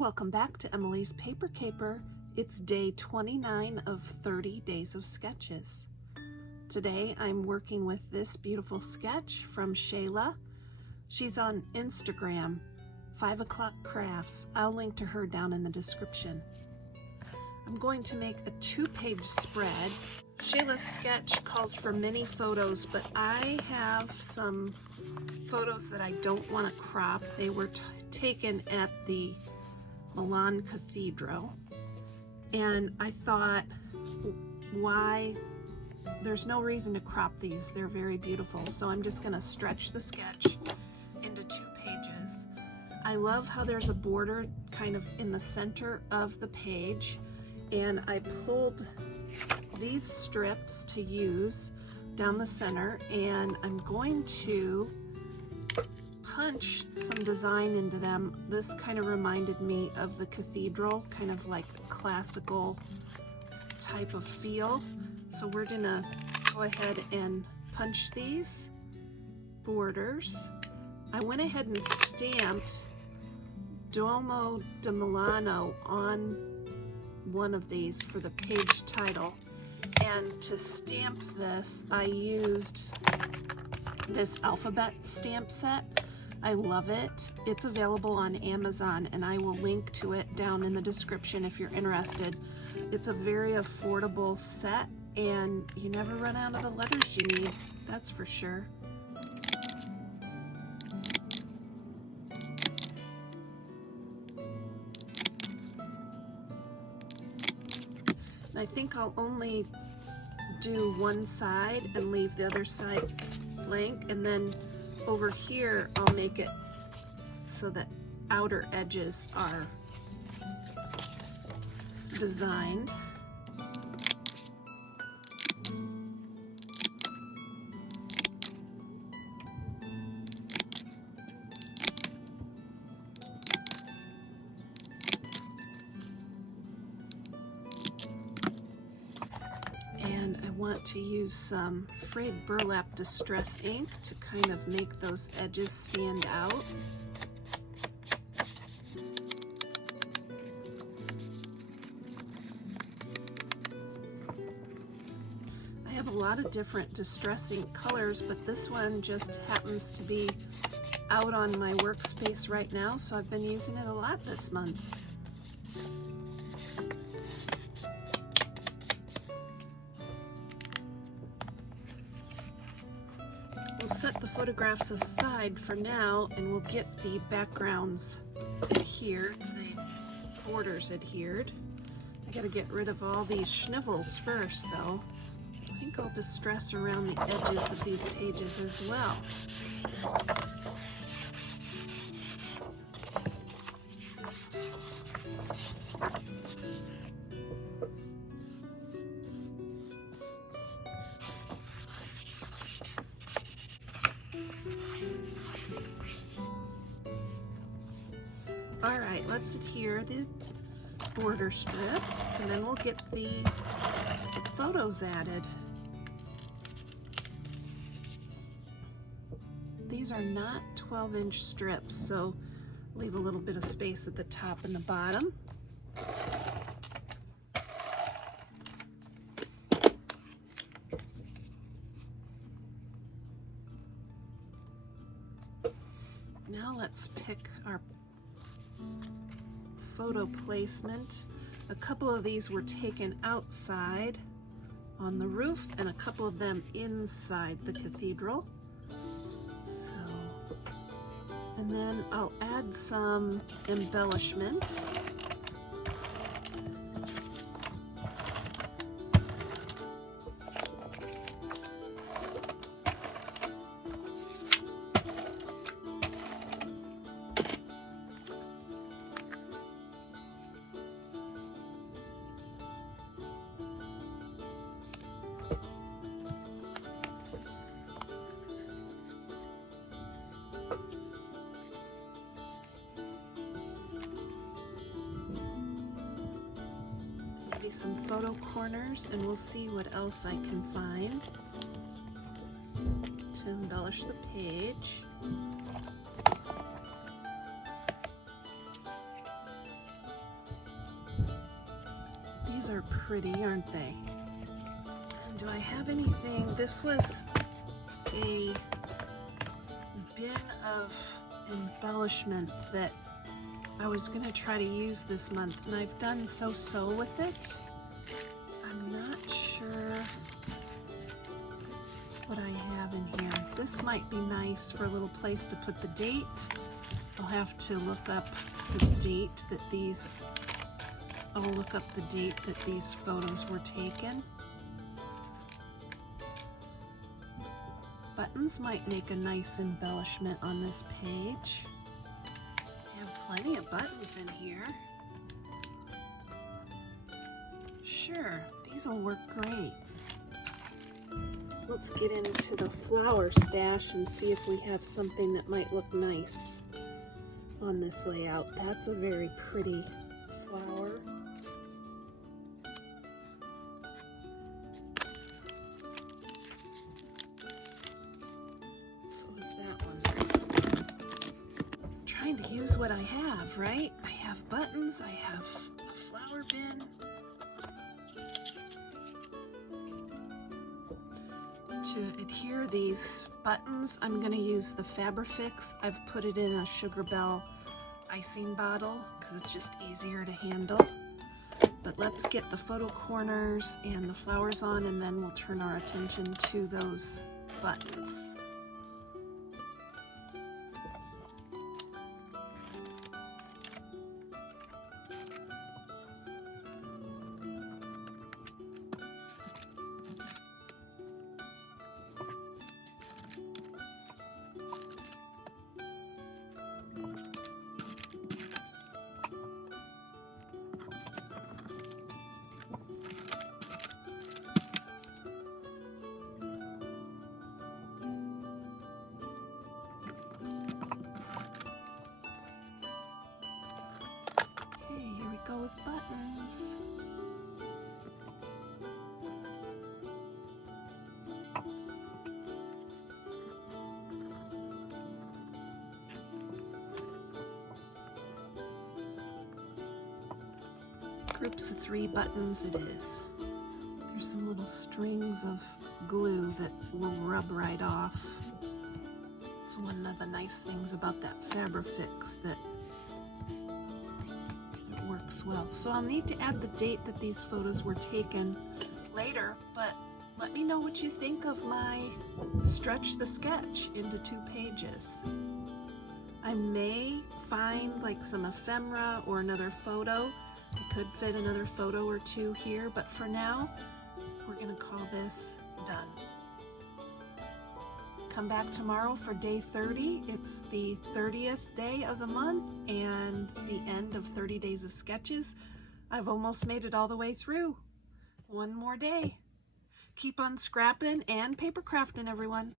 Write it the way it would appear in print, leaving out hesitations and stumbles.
Welcome back to Emilee's Paper Caper. It's day 29 of 30 days of sketches. Today I'm working with this beautiful sketch from Shayla. She's on Instagram, 5 o'clock crafts. I'll link to her down in the description. I'm going to make a 2-page spread. Shayla's sketch calls for many photos, but I have some photos that I don't want to crop. They were taken at the Milan Cathedral, and I thought, why, there's no reason to crop these. They're very beautiful. So I'm just going to stretch the sketch into 2 pages. I love how there's a border kind of in the center of the page, and I pulled these strips to use down the center, and I'm going to punch some design into them. This kind of reminded me of the cathedral, kind of like a classical type of feel. So we're gonna go ahead and punch these borders. I went ahead and stamped Duomo di Milano on one of these for the page title, and to stamp this I used this alphabet stamp set. I love it. It's available on Amazon, and I will link to it down in the description if you're interested. It's a very affordable set, and you never run out of the letters you need, that's for sure. And I think I'll only do one side and leave the other side blank, and then over here I'll make it so that outer edges are designed. And I want to use some frayed burlap distress ink to kind of make those edges stand out. I have a lot of different distress ink colors, but this one just happens to be out on my workspace right now, so I've been using it a lot this month. We'll set the photographs aside for now, and we'll get the backgrounds adhered, the borders adhered. I gotta get rid of all these schnivels first though. I think I'll distress around the edges of these pages as well. Alright, let's adhere the border strips, and then we'll get the photos added. These are not 12-inch strips, so leave a little bit of space at the top and the bottom. Now let's pick our photo placement. A couple of these were taken outside on the roof, and a couple of them inside the cathedral. So, and then I'll add some embellishment. Some photo corners, and we'll see what else I can find to embellish the page. These are pretty, aren't they? And do I have anything? This was a bin of embellishment that I was going to try to use this month, and I've done so with it. I'm not sure what I have in here. This might be nice for a little place to put the date. I'll have to look up the date that these, I'll look up the date that these photos were taken. Buttons might make a nice embellishment on this page. I have plenty of buttons in here. Sure, these will work great. Let's get into the flower stash and see if we have something that might look nice on this layout. That's a very pretty flower. So is that one. I'm trying to use what I have, right? I have buttons, I have a flower bin. To adhere these buttons, I'm going to use the Fabrifix. I've put it in a Sugar Bell icing bottle because it's just easier to handle. But let's get the photo corners and the flowers on, and then we'll turn our attention to those buttons. Go with buttons. Groups of 3 buttons it is. There's some little strings of glue that will rub right off. It's one of the nice things about that Fabrifix, that works well. So I'll need to add the date that these photos were taken later, but let me know what you think of my stretch the sketch into 2 pages. I may find like some ephemera or another photo. I could fit another photo or 2 here, but for now, we're gonna call this done. Come back tomorrow for day 30. It's the 30th day of the month and the end of 30 days of sketches. I've almost made it all the way through. One more day. Keep on scrapping and paper crafting, everyone.